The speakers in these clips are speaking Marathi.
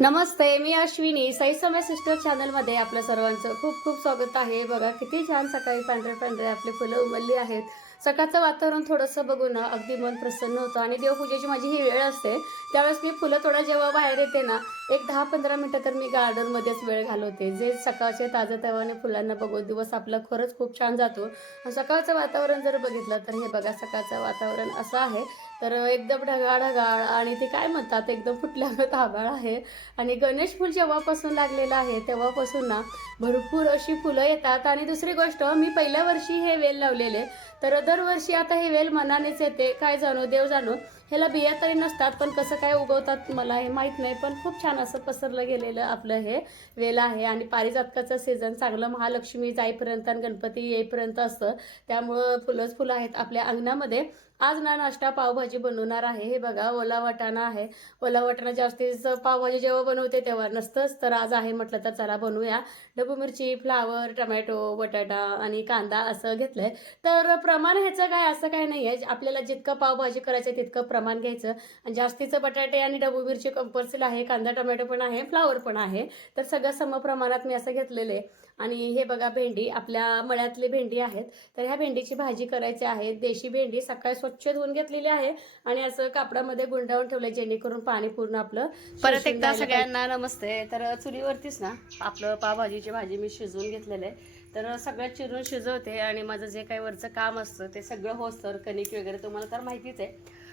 नमस्ते मी अश्विनी. साई समय सिस्टर चॅनलमध्ये आपल्या सर्वांचं खूप खूप स्वागत आहे. बघा किती छान सकाळी पांढरे पांढरे आपली फुलं उमलली आहेत. सकाळचं वातावरण थोडंसं बघून ना अगदी मन प्रसन्न होतं आणि देवपूजेची माझी ही वेळ असते. त्यावेळेस मी फुलं थोडं जेव्हा बाहेर येते ना एक दहा पंधरा मिनटं तर मी गार्डनमध्येच वेळ घालवते. जे सकाळचे ताज्या तवाने फुलांना बघून दिवस आपला खरंच खूप छान जातो. सकाळचं वातावरण जर बघितलं तर हे बघा सकाळचं वातावरण असं आहे. तर एकदम ढगाळ ढगाळ आणि ते काय म्हणतात एकदम फुटल्यागत आभाळ आहे. आणि गणेश फूल जेव्हापासून लागलेलं आहे तेव्हापासून ना भरपूर अशी फुलं येतात. आणि दुसरी गोष्ट मी पहिल्या वर्षी हे वेल लावलेले. तर दरवर्षी आता हे वेल मनानेच येते. काय जाणू देव जाणू. ह्याला बिया तरी नसतात पण कसं काय उगवतात मला हे माहीत नाही. पण खूप छान असं पसरलं गेलेलं आपलं हे वेल आहे. आणि पारिजातकाचं सीझन चांगलं महालक्ष्मी जाईपर्यंत आणि गणपती येईपर्यंत असतं. त्यामुळं फुलंच फुलं आहेत आपल्या अंगणामध्ये. आज ना नाश्ता पावभाजी बनवणार आहे. हे बघा ओला वाटाणा आहे. ओला वाटाणा जास्तीच पावभाजी जेव्हा बनवते तेव्हा नसतंच तर आज आहे म्हटलं तर चला बनवूया. डबू मिरची फ्लावर टमॅटो बटाटा आणि कांदा असं घेतलंय. तर प्रमाण ह्याचं काय असं काय नाही आहे आपल्याला जितकं पावभाजी करायचं आहे तितकं प्रमाण घ्यायचं. आणि जास्तीचं बटाटे आणि डबू मिरची कंपल्सरी आहे कांदा टमॅटो पण आहे फ्लावर पण आहे. तर सगळं समप्रमाणात मी असं घेतलेलं आहे आणि हे बघा भेंडी आपल्या मळ्यातली भेंडी आहेत. तर ह्या भेंडीची भाजी करायची आहे. देशी भेंडी सकाळी स्वच्छ धुवून घेतलेली आहे आणि असं कापडामध्ये गुंडाळून ठेवलंय जेणेकरून पाणी पूर्ण आपलं परत एकदा सगळ्यांना नमस्ते. तर चुलीवरतीच ना आपलं पावभाजीची भाजी मी शिजवून घेतलेलं आहे. तर सगळं चिरून शिजवते आणि माझं जे काही वरचं काम असतं ते सगळं होस तर कणिक वगैरे तुम्हाला तर माहितीच आहे.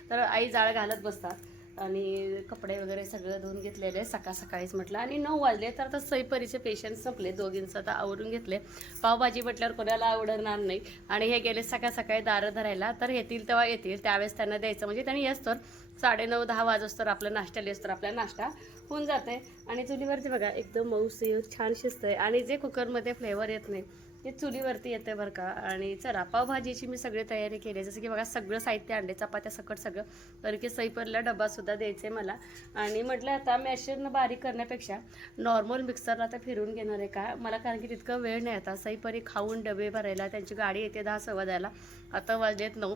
तर आई जाळ घालत बसतात. आणि कपडे वगैरे सगळं धुवून घेतलेले सकाळ सकाळीच म्हटलं. आणि नऊ वाजले तर आता सईपरीचे पेशंट संपले दोघींचं आता आवरून घेतले. पावभाजी म्हटल्यावर कोणाला आवडणार नाही. आणि हे गेले सकाळ सकाळी दारं धरायला. तर येतील तेव्हा येतील. त्यावेळेस त्यांना द्यायचं म्हणजे त्यांनी येस तर साडेनऊ दहा वाजोस तर आपलं नाश्त्याला येस तर आपला नाश्ता होऊन जाते. आणि चुलीवरती बघा एकदम मऊसी छान शिजतंय. आणि जे कुकरमध्ये फ्लेवर येत नाही ते चुलीवरती येते बरं का. आणि चला पावभाजीची मी सगळी तयारी केली जसं की बघा सगळं साहित्य आणले चपात्या सकट सगळं. कारण की सईपरला डबासुद्धा आहे मला. आणि म्हटलं आता मॅशरनं बारीक करण्यापेक्षा नॉर्मल मिक्सरला आता फिरून घेणार आहे का? मला कारण की तितकं वेळ नाही आता. सईपरी खाऊन डबे भरायला त्यांची गाडी येते दहा सव्वा द्यायला आता वाजलेत नऊ.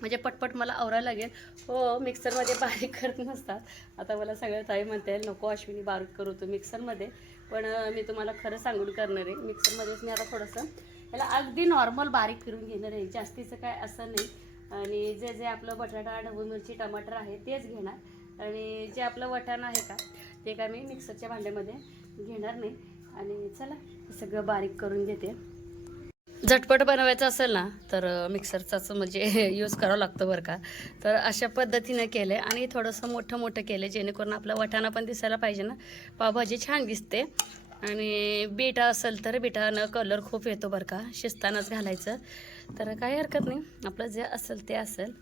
म्हणजे पटपट मला आवरायला लागेल. हो मिक्सरमध्ये बारीक करत नसतात. आता मला सगळं ताई म्हणता येईल नको अश्विनी बारीक करू तू मिक्सरमध्ये. पण मी तुम्हाला खरं सांगून करणार आहे. मिक्सरमध्येच मी आता थोडंसं याला अगदी नॉर्मल बारीक फिरून घेणार आहे. जास्तीचं काय असं नाही. आणि जे जे आपलं बटाटा ढबू मिरची टमाटर आहे तेच घेणार. आणि जे आपलं वटाण आहे का ते काय मी मिक्सरच्या भांड्यामध्ये घेणार नाही. आणि चला हे सगळं बारीक करून घेते. झटपट बनवायचं असेल ना तर मिक्सरचाच म्हणजे यूज करावं लागतं बरं का. तर अशा पद्धतीनं केलं आहे आणि थोडंसं मोठं मोठं केलं आहे जेणेकरून आपला वाटाणा पण दिसायला पाहिजे ना. पावभाजी छान दिसते आणि बीटा असेल तर बीटानं कलर खूप येतो बरं का शिजतानाच घालायचं. तर काही हरकत नाही आपलं जे असेल ते असेल.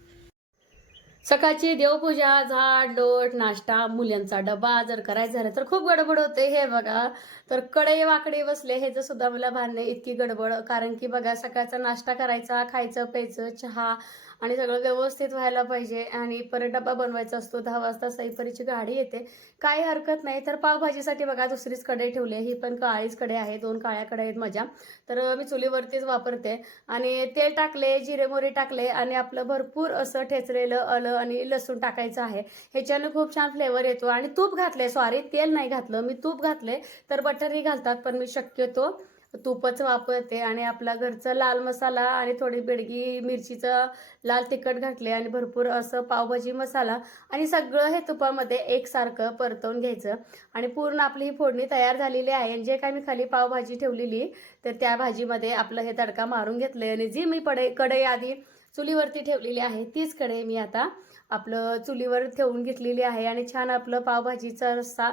सकाळची देवपूजा झाड लोट नाश्ता मुलांचा डबा जर करायचा झालं तर खूप गडबड होते हे बघा. तर कडे वाकडे बसले ह्याचं सुद्धा मला भान नाही इतकी गडबड कारण की बघा सकाळचा नाश्ता करायचा खायचं प्यायचं चहा आणि सगळं व्यवस्थित व्हायला पाहिजे आणि परत डबा बनवायचा असतो दहा वाजता सईपरीची गाडी येते. काही हरकत नाही तर पावभाजीसाठी बघा दुसरीच कडे ठेवले ही पण काळीच कडे आहे दोन काळ्या कडे आहेत माझ्या तर मी चुलीवरतीच वापरते आणि तेल टाकले जिरे मोरे टाकले आणि आपलं भरपूर असं ठेचलेलं आलं आणि लसूण टाकायचं आहे. ह्याच्यानं खूप छान फ्लेवर येतो. आणि तूप घातले सॉरी तेल नाही घातलं. मी तूप घातले तर बटरही घालतात पण मी शक्यतो तूपच वापरते. आणि आपला घरचा लाल मसाला आणि थोडी बेडगी मिरचीचं लाल तिखट घातले आणि भरपूर असं पावभाजी मसाला आणि सगळं हे तुपामध्ये एकसारखं परतवून घ्यायचं. आणि पूर्ण आपली ही फोडणी तयार झालेली आहे. आणि जे काय मी खाली पावभाजी ठेवलेली तर त्या भाजीमध्ये आपलं हे तडका मारून घेतलं आणि जी मी पडे कढई आधी चुलीवरती ठेवलेली आहे तीच कढई मी आता आपलं चुलीवर ठेवून घेतलेली आहे आणि छान आपलं पावभाजीचा रस्सा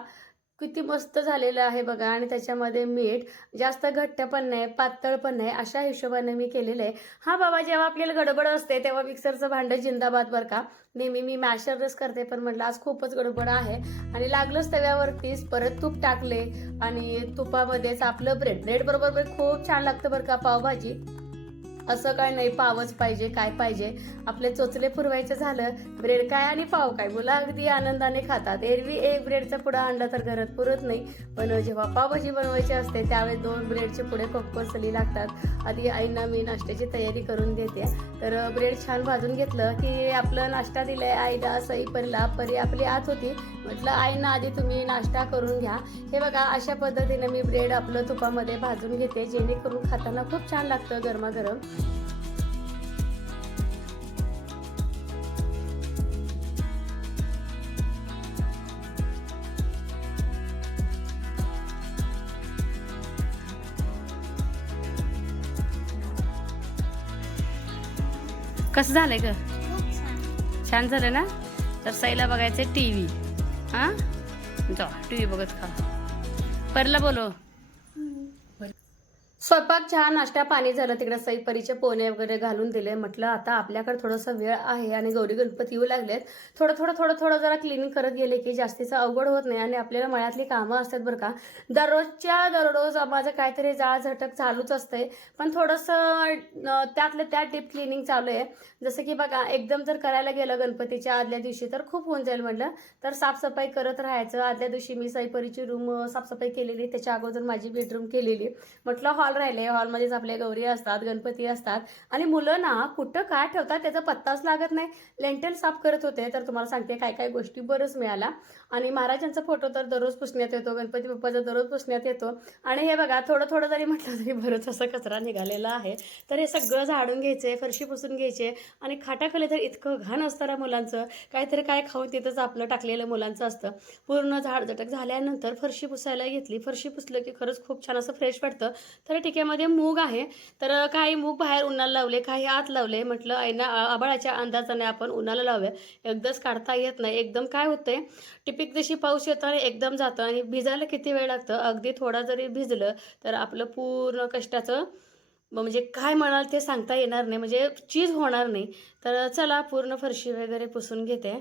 किती मस्त झालेलं आहे बघा. आणि त्याच्यामध्ये मीठ जास्त घट्ट पण नाही पातळ पण नाही अशा हिशोबाने मी केलेलं आहे. हा बाबा जेव्हा आपल्याला गडबड असते तेव्हा मिक्सरचं भांडं जिंदाबाद बरं का. नेहमी मी मॅशरच करते पण म्हटलं आज खूपच गडबड आहे. आणि लागलंच तव्यावरतीच परत तूप टाकले आणि तुपामध्येच आपलं ब्रेड. ब्रेड बरोबर खूप छान लागतं बरं का पावभाजी. असं काय नाही पावच पाहिजे काय पाहिजे. आपले चोचले पुरवायचं झालं ब्रेड काय आणि पाव काय? मुलं अगदी आनंदाने खातात. एरवी एक ब्रेडचा पुडा आणला तर घरात पुरत नाही. पण जेव्हा पावभाजी बनवायची असते त्यावेळेस दोन ब्रेडचे पुढे कंपल्सरी लागतात. आधी आईंना मी नाश्त्याची तयारी करून देते. तर ब्रेड छान भाजून घेतलं की आपलं नाश्ता दिलाय. आईला सई परीला परी आपली आत होती. म्हटलं आईना आधी तुम्ही नाश्ता करून घ्या. हे बघा अशा पद्धतीने मी ब्रेड आपलं तुपामध्ये भाजून घेते जेणेकरून खाताना खूप छान लागतं गरमागरम. कसं झालंय ग? छान. झालं ना? तर साईला बघायचं टी व्ही हां? जा टी व्ही बघत खा. परला बोलो स्वयंपाक चहा नाश्ता पाणी झालं तिकडे सई परीचे पोणे वगैरे घालून दिले. म्हटलं आता आपल्याकडे थोडासा वेळ आहे आणि गौरी गणपती येऊ लागलेत. थोडं थोडं थोडं थोडं जरा क्लिनिंग करत गेले की जास्तीचं अवघड होत नाही आणि आपल्याला मळ्यातली कामं असतात बरं का. दररोजच्या दररोज माझं काहीतरी जाळ झटक चालूच असतंय. पण थोडंसं त्यातलं त्यात डीप क्लिनिंग चालू आहे. जसं की बघा एकदम जर करायला गेलं गणपतीच्या आदल्या दिवशी तर खूप होऊन जाईल म्हटलं. तर साफसफाई करत राहायचं. आदल्या दिवशी मी सईपरीची रूम साफसफाई केलेली. त्याच्या अगोदर माझी बेडरूम केलेली. म्हटलं हॉल राहिले. हॉलमध्येच आपल्या गौरी असतात गणपती असतात. आणि मुलं ना कुठं काय ठेवतात त्याचा पत्ताच लागत नाही. लेंटेल साफ करत होते तर तुम्हाला सांगते काय काय गोष्टी बरंच मिळाला. आणि महाराजांचा फोटो तर दररोज पुसण्यात येतो गणपती बाप्पाचा दररोज पुसण्यात येतो. आणि हे बघा थोडं थोडं जरी म्हटलं तरी बरंच असा कचरा निघालेला आहे. तर हे सगळं झाडून घ्यायचे फरशी पुसून घ्यायचे. आणि खाटाखाली तर इतकं घाण असतं ना मुलांचं. काहीतरी काय खाऊन तिथंच आपलं टाकलेलं मुलांचं असतं. पूर्ण झाडझटक झाल्यानंतर फरशी पुसायला घेतली. फरशी पुसलं की खरंच खूप छान असं फ्रेश वाटतं. तर टिक्यामध्ये मूग आहे. तर काही मूग बाहेर उन्हाला लावले काही आत लावले. म्हटलं आईना आबाळाच्या अंदाजाने आपण उन्हाला लावूया. एकदाच काढता येत नाही. एकदम काय होतंय टिपिक जशी पाऊस येतो आणि एकदम जातं आणि भिजायला किती वेळ लागतं? अगदी थोडा जरी भिजलं तर आपलं पूर्ण कष्टाचं म्हणजे काय म्हणाल ते सांगता येणार नाही. म्हणजे चीज होणार नाही. तर चला पूर्ण फरशी वगैरे पुसून घेते.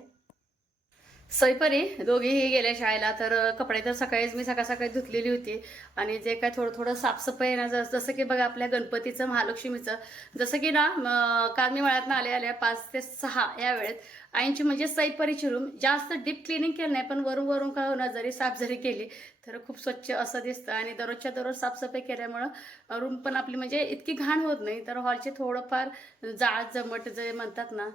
सैपरी दोघीही गेल्या शाळेला. तर कपडे तर सकाळीच मी सकाळ सकाळी धुतलेली होती. आणि जे काय थोडं थोडं साफसफाई आहे ना जसं की बघा आपल्या गणपतीचं महालक्ष्मीचं. जसं की ना काल मी मळ्यात आले आल्या पाच ते सहा या वेळेत. आईंची म्हणजे सैपरीची रूम जास्त डीप क्लिनिंग केलं नाही पण वरून वरून का होणार जरी साफ जरी केली तर खूप स्वच्छ असं दिसतं. आणि दररोजच्या दररोज साफसफाई केल्यामुळं रूम पण आपली म्हणजे इतकी घाण होत नाही. तर हॉलचे थोडंफार जाळ जमट जे म्हणतात ना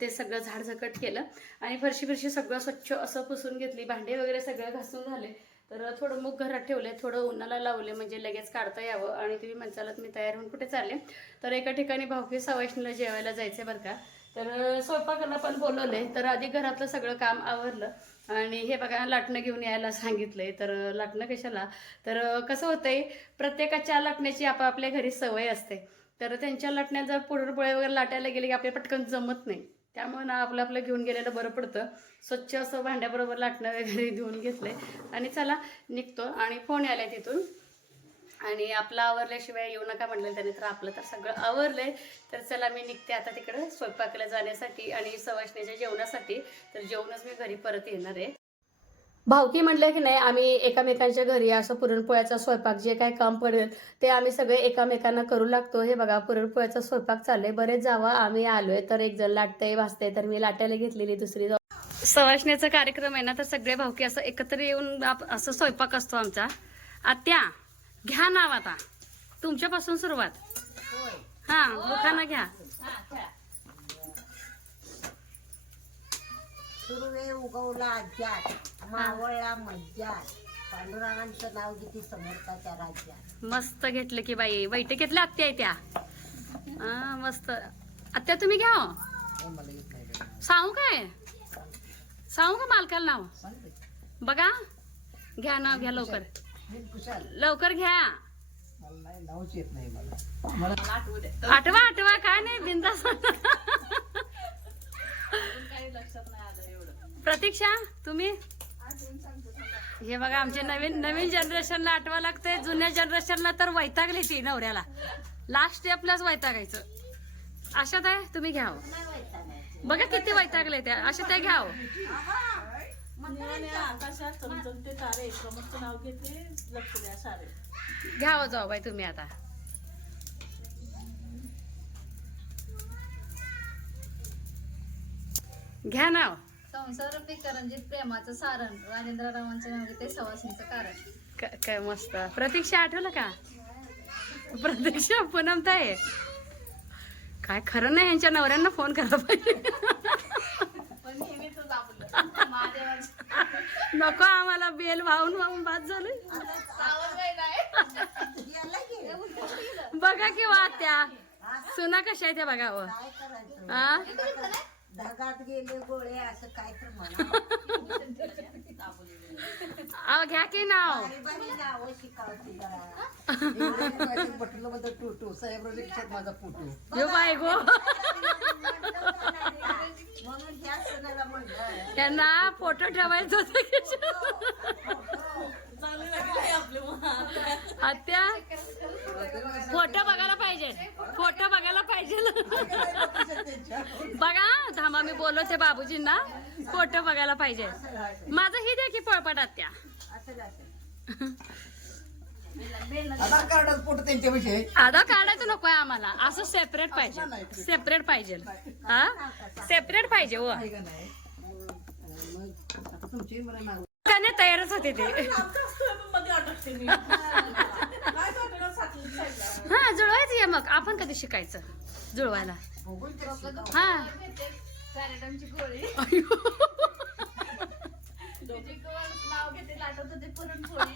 ते सगळं झाडझकट केलं. आणि फरशी फरशी सगळं स्वच्छ असं पुसून घेतली. भांडे वगैरे सगळं घासून झाले. तर थोडं मूग घरात ठेवले थोडं उन्हाला लावले म्हणजे लगेच काढता यावं. आणि तुम्ही म्हणचालात मी तयार होऊन कुठे चालले? तर एका ठिकाणी भाऊकी सवाष्णीला जेवायला जायचं बरं का. तर स्वयंपाकाला पण बोलवले तर आधी घरातलं सगळं काम आवरलं. आणि हे बघा लाटणं घेऊन यायला सांगितलंय. तर लाटणं कशाला? तर कसं होतंय प्रत्येकाच्या लाटण्याची आपापल्या घरी सवय असते. तर त्यांच्या लाटण्यात जर पुरणपोळे वगैरे लाटायला गेले की आपल्या पटकन जमत नाही. त्यामुळे ना आपलं आपलं घेऊन गेलेलं बरं पडतं. स्वच्छ असं भांड्याबरोबर लाटणं वगैरे घेऊन घेतलंय. आणि चला निघतो. आणि फोन आलाय तिथून. आणि आपलं आवरल्याशिवाय येऊ नका म्हणलं त्याने तर आपलं तर सगळं आवरलंय. तर चला मी निघते आता तिकडं स्वयंपाकाला जाण्यासाठी आणि सवाशण्याच्या जेवणासाठी. तर जेवणच मी घरी परत येणार आहे. भावकी म्हटलं की नाही आम्ही एकामेकांच्या घरी असं पुरणपोळ्याचा स्वयंपाक जे काय काम पडेल ते आम्ही सगळे एकामेकांना करू लागतो. हे बघा पुरणपोळ्याचा स्वयंपाक चाललंय. बरेच जावा आम्ही आलोय तर एक जण लाटतंय भासतंय तर मी लाटायला घेतलेली दुसरी सवासण्याचा सवाशण्याचा कार्यक्रम आहे ना तर सगळे भावकी असं एकत्र येऊन असं स्वयंपाक असतो आमचा. आत्या घ्या नाव आता. तुमच्यापासून सुरुवात. हा मुखाना घ्या. सुर्वे उगवला आज्यात मावळला मज्जात. पांडुरंगांचं नाव किती समर्थाच्या राज्यात. मस्त घेतलं की बाई बैठकीतल्या आत्या आहे त्या. हा मस्त. आत्या तुम्ही घ्या हो. सांगू काय? सांगू का मालकाला नाव? बघा. घ्या नाव घ्या लवकर. लवकर घ्या. नावच येत नाही मला. आठवा आठवा काय नाही बिंदास. प्रतीक्षा तुम्ही? हे बघा आमचे नवीन नवीन जनरेशनला आठवा लागतंय. जुन्या जनरेशनला तर वैतागली ती नवऱ्याला. लास्ट स्टेपलाच वैतागायचं. अशा आहे तुम्ही घ्या हो. बघा किती वैतागले त्या. अशा त्या घ्या आकाशात चमचमते तारे क्रमस्थ नाव घेते लक्ष द्या सारे. घ्या हो जाऊ बाई तुम्ही आता. घ्या नाव. संसार करंजीत प्रेमाचं सारण. राजेंद्ररावांचे नाव घेते सवासणीचं कारण. क- काय मस्त. प्रतीक्षा आठवलं का? प्रतीक्षा पूनम ताई काय खरं नाही यांच्या नवऱ्यांना फोन करा पाहिजे. पण नेहमीच आपलं महादेवाचं नको आम्हाला बेल वाहून वाहून बाद झालं बघा की वा त्या सुना कशा आहे त्या बघा व. काय करायचं? हा ढगात गेले गोळे असं काय तर अहो घ्या की नाव. मध्ये टोटो. साहेब रिक्षात माझा फोटो. यो बाय गो. म्हणून ह्या सणाला म्हणलं. त्यांना फोटो ठेवायचं होतं आत्या फोटो बघायला पाहिजे. फोटो बघायला पाहिजे. बघा थांबा मी बोलवते बाबूजींना. फोटो बघायला पाहिजे. माझं ही द्या की पळपट आत्या असं आधार कार्डात फोटो त्यांच्याविषयी. आधा काढायचं नकोय आम्हाला. असं सेपरेट पाहिजे. सेपरेट पाहिजे. हा? सेपरेट पाहिजे हो. मला नाव त्याने तयारच होते ते. हा जुळवायचं ये मग. आपण कधी शिकायचं? जुळवायला. हा. पॅराडामची गोळी. अय्यो. तिची गोळ नाव घेते लाटत होते पुरणपोळी.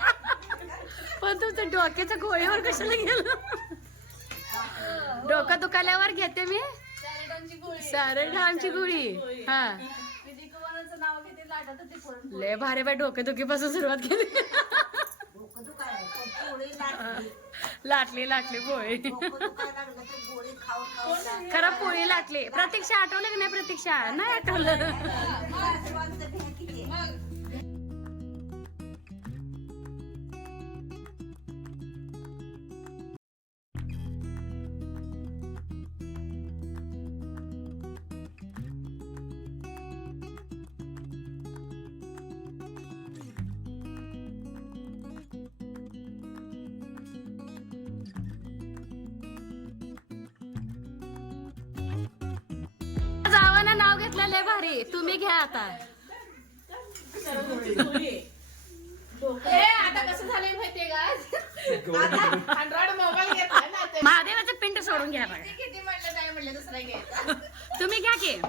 पण तुमचं डोक्याचं गोळ्यावर कशाला गेलं? डोकं दुखाल्यावर घेते मी. गोळी. सारे आमची गुळी. हा. तिची गोवाचं नाव घेते लाटत होते पुरणपोळी. लय भारी बाय डोके दुखीपासून सुरुवात केली. डोकं दुखायला पण पोळी लागली. लाटली लाटली पोळी. डोकं खरं पोळी लाटली. प्रतीक्षा आठवलं की नाही प्रतीक्षा? नाही आठवलं. लय भारी. तुम्ही घ्या आता. आता कसं झालंय माहितीये का? आता अँड्रॉइड मोबाईल घेतला ना ते महादेवाचं पिंड सोडून घ्या बघा किती म्हणलं काय म्हणलं दुसरा घ्यायचा तुम्ही घ्या की.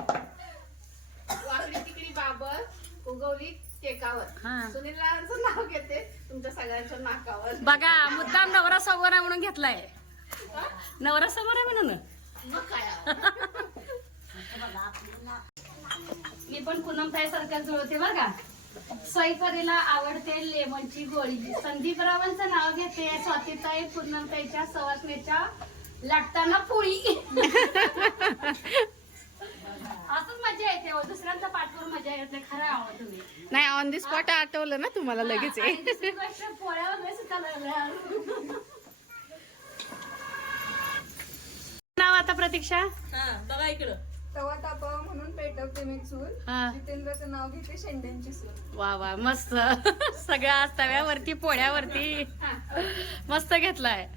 वाकडी तिकडी बाबर उगवली टेकावर. हा. सुनील नाव घेते तुमच्या सगळ्यांच्या नाकावर. बघा मुद्दाम नवरा समोर आहे म्हणून घेतलाय. नवरा समोर आहे म्हणून? मग काय? मी पण पूनम ताई सारख्या जुळते बघा स्वयंपारीला आवडते लेमनची गोळी. संदीप रावांचं नाव घेते स्वातीताई पूनमताईच्या सवासणीच्या लाटताना पोळी. असंच मजा येते हो. दुसऱ्यांचा पाठ करून मजा येत नाही. खरं आवड तुम्ही. नाही ऑन दी स्पॉट आठवलं ना तुम्हाला लगेच पोळ्यावर. नाव आता प्रतीक्षा? हा बघा इकडं. तवा तापावा म्हणून पेटवते मी चूल हा. जितेंद्रचं नाव घेते शेंड्यांची हो. वा वा मस्त. सगळ्या आज तव्यावरती पोळ्यावरती. मस्त घेतलाय.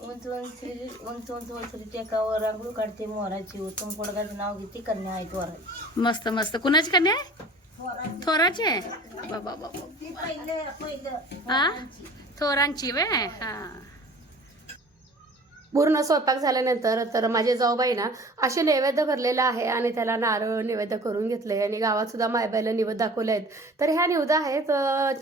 उंच उंच उंच उंच उंच टेकावर रांगोळी काढते मोराची. उत्तम कोडगाचं नाव घेते कन्या आहेत वराची मस्त मस्त. कुणाची कन्या आहे? थोराची. आहे? बाबा बाबा ती पहिले पहिलं. हा थोरांची वे हा. पूर्ण स्वयंपाक झाल्यानंतर तर माझे जाऊबाई ना असे नैवेद्य भरलेलं आहे आणि त्याला नारळ नैवेद्य करून घेतले आणि गावात सुद्धा मायबाईला निवेद दाखवले आहेत तर ह्या निवदा आहेत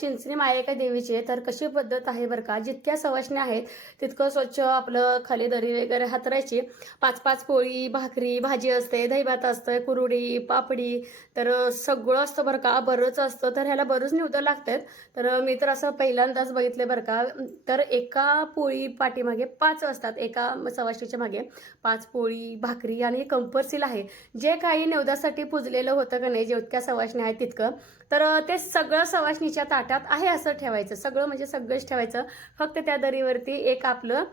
चिंचणी मायेका देवीचे. तर कशी पद्धत आहे बरं का? जितक्या सवाशण्या आहेत तितकं स्वच्छ आपलं खाली दरी वगैरे हातरायची. पाच पाच पोळी भाकरी भाजी असते दहीभात असतं कुरुडी पापडी. तर सगळं असतं बरं का? बरंच असतं. तर ह्याला बरंच निवदं लागतात. तर मी तर असं पहिल्यांदाच बघितले बरं का? तर एका पोळी पाठीमागे पाच असतात. एका सवाशीच्या मागे पाच पोळी भाकरी आणि कंपल्सिल आहे. जे काही निवदासाठी पुजलेलं होतं का नाही जेवत्या सवाशणी आहेत तितकं. तर ते सगळं सवाशणीच्या ताटात आहे असं ठेवायचं. सगळं म्हणजे सगळंच ठेवायचं. फक्त त्या दरीवरती एक आपलं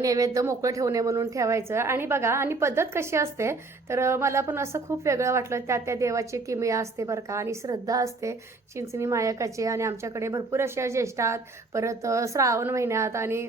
नैवेद्य मोकळं ठेवणे म्हणून ठेवायचं. आणि बघा आणि पद्धत कशी असते? तर मला पण असं खूप वेगळं वाटलं. त्या त्या देवाची किमया असते बरं का आणि श्रद्धा असते. चिंचणी मायकाची आणि आमच्याकडे भरपूर अशा ज्येष्ठात परत श्रावण महिन्यात आणि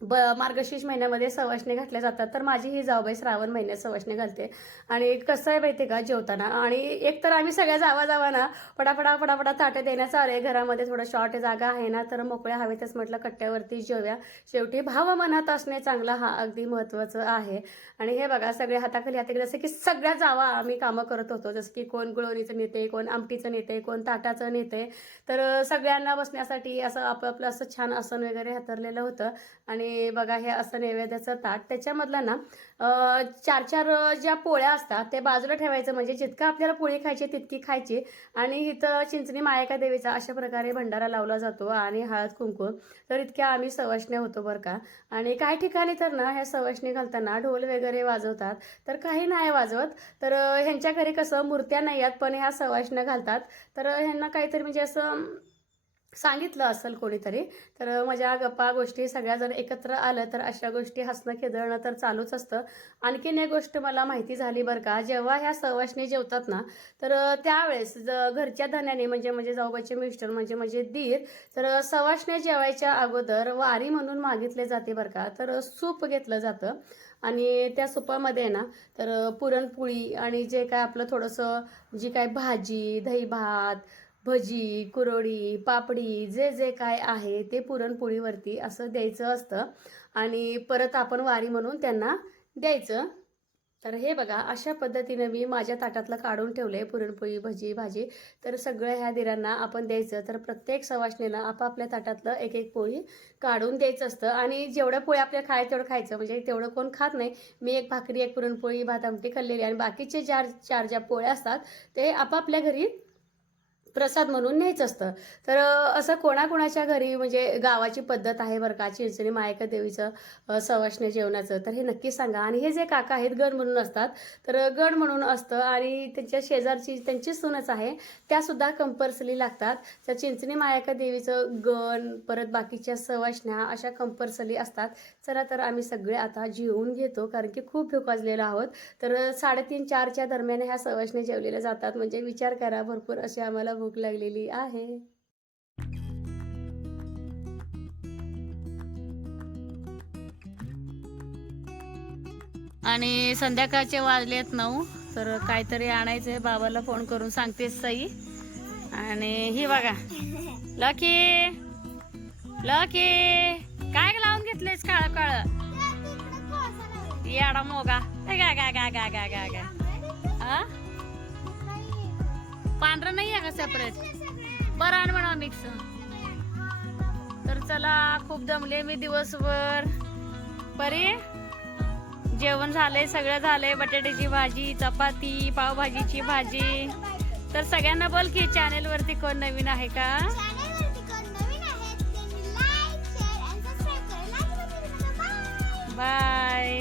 ब मार्गशीर्ष महिन्यामध्ये सवाशणे घातल्या जातात. तर माझी ही जावबाई श्रावण महिन्यात सवाशणे घालते. आणि कसं आहे माहिती आहे का जेवताना. आणि एक तर आम्ही सगळ्या जावा जावा ना पटापटा पटापटा ताटे देण्याचं आहे घरामध्ये थोडं शॉर्ट जागा आहे ना तर मोकळ्या हवेतच म्हटलं कट्ट्यावरती जेव्या. शेवटी भाव मनात असणे चांगला हा अगदी महत्त्वाचं आहे. आणि हे बघा सगळे हाताखाली हाताखाली जसं की सगळ्या जावा आम्ही कामं करत होतो. जसं की कोण गुळवणीचं नेते कोण आमटीचं नेते कोण ताटाचं नेते तर सगळ्यांना बसण्यासाठी असं आपलं आपलं असं छान आसन वगैरे हातरलेलं होतं. आणि बघा हे असं नैवेद्याचं ताट. त्याच्यामधला ना चार चार ज्या पोळ्या असतात ते बाजूला ठेवायचं. म्हणजे जितकं आपल्याला पोळी खायची तितकी खायची. आणि इथं चिंचणी मायका देवीचा अशा प्रकारे भंडारा लावला जातो आणि हळद कुंकू. तर इतक्या आम्ही सवाशण्या होतो बरं का. आणि काही ठिकाणी तर ना ह्या सवाशणी घालताना ढोल वगैरे वाजवतात. तर काही नाही वाजवत. तर ह्यांच्या घरी कसं मूर्त्या नाही आहेत पण ह्या सवाशण्या घालतात. तर ह्यांना काहीतरी म्हणजे असं सांगितलं असेल कोणीतरी. तर माझ्या गप्पा गोष्टी सगळ्या जर एकत्र आलं तर अशा गोष्टी हसणं खेदळणं तर चालूच असतं. आणखीन एक गोष्ट मला माहिती झाली बरं का जेव्हा ह्या सवाशणी जेवतात ना तर त्यावेळेस ज घरच्या धन्याने म्हणजे म्हणजे जाऊबाचे मिस्टर म्हणजे म्हणजे दीर तर सवाशण्या जेवायच्या अगोदर वारी म्हणून मागितले जाते बरं का. तर सूप घेतलं जातं आणि त्या सुपामध्ये ना तर पुरणपोळी आणि जे काय आपलं थोडंसं जी काय भाजी दही भात भजी कुरोडी पापडी जे जे काय आहे ते पुरणपोळीवरती असं द्यायचं असतं. आणि परत आपण वारी म्हणून त्यांना द्यायचं. तर हे बघा अशा पद्धतीनं मी माझ्या ताटातलं काढून ठेवलं आहे पुरणपोळी भजी भाजी. तर सगळ्या ह्या दिरांना आपण द्यायचं. तर प्रत्येक सवासणीला आपापल्या ताटातलं एक एक पोळी काढून द्यायचं असतं. आणि जेवढ्या पोळी आपल्या खाय तेवढं खायचं. म्हणजे तेवढं कोण खात नाही. मी एक भाकरी एक पुरणपोळी भात आमटी खाल्लेली. आणि बाकीचे चार चार ज्या पोळ्या असतात ते आपापल्या घरी प्रसाद म्हणून न्यायचं असतं. तर असं कोणाकोणाच्या घरी म्हणजे गावाची पद्धत आहे बरं का? चिंचणी मायका देवीचं अ, सवाष्ण जेवणाचं तर हे नक्की सांगा. आणि हे जे काका आहेत गण म्हणून असतात तर गण म्हणून असतं आणि त्यांच्या शेजारची त्यांची सूनच आहे त्यासुद्धा कंपल्सरी लागतात. तर चिंचणी मायका देवीचं गण परत बाकीच्या सवाष्ण्या अशा कंपल्सरी असतात. चला तर आम्ही सगळे आता जेवून घेतो कारण की खूप भुकाजलेलो आहोत. तर साडेतीन चारच्या दरम्यान ह्या सवाष्ण्या जेवलेल्या जातात. म्हणजे विचार करा भरपूर असे आम्हाला भूक लागलेली आहे. आणि संध्याकाळचे वाजलेत नऊ तर काहीतरी आणायचंय बाबाला फोन करून सांगतेस सई. आणि ही बघा लकी लकी काय लावून घेतलेस काळ काळ? याडा मोगा. गा गा गा गा गा गा गा. हा पांढरं नाही आहे का सेपरेट बरं आण म्हणा मिक्स तर चला खूप दमले मी दिवसभर. परी जेवण झालंय सगळं झालंय. बटाट्याची भाजी चपाती पावभाजीची भाजी. तर सगळ्यांना बोल की चॅनेल वरती कोण नवीन आहे का? चॅनेलवरती. बाय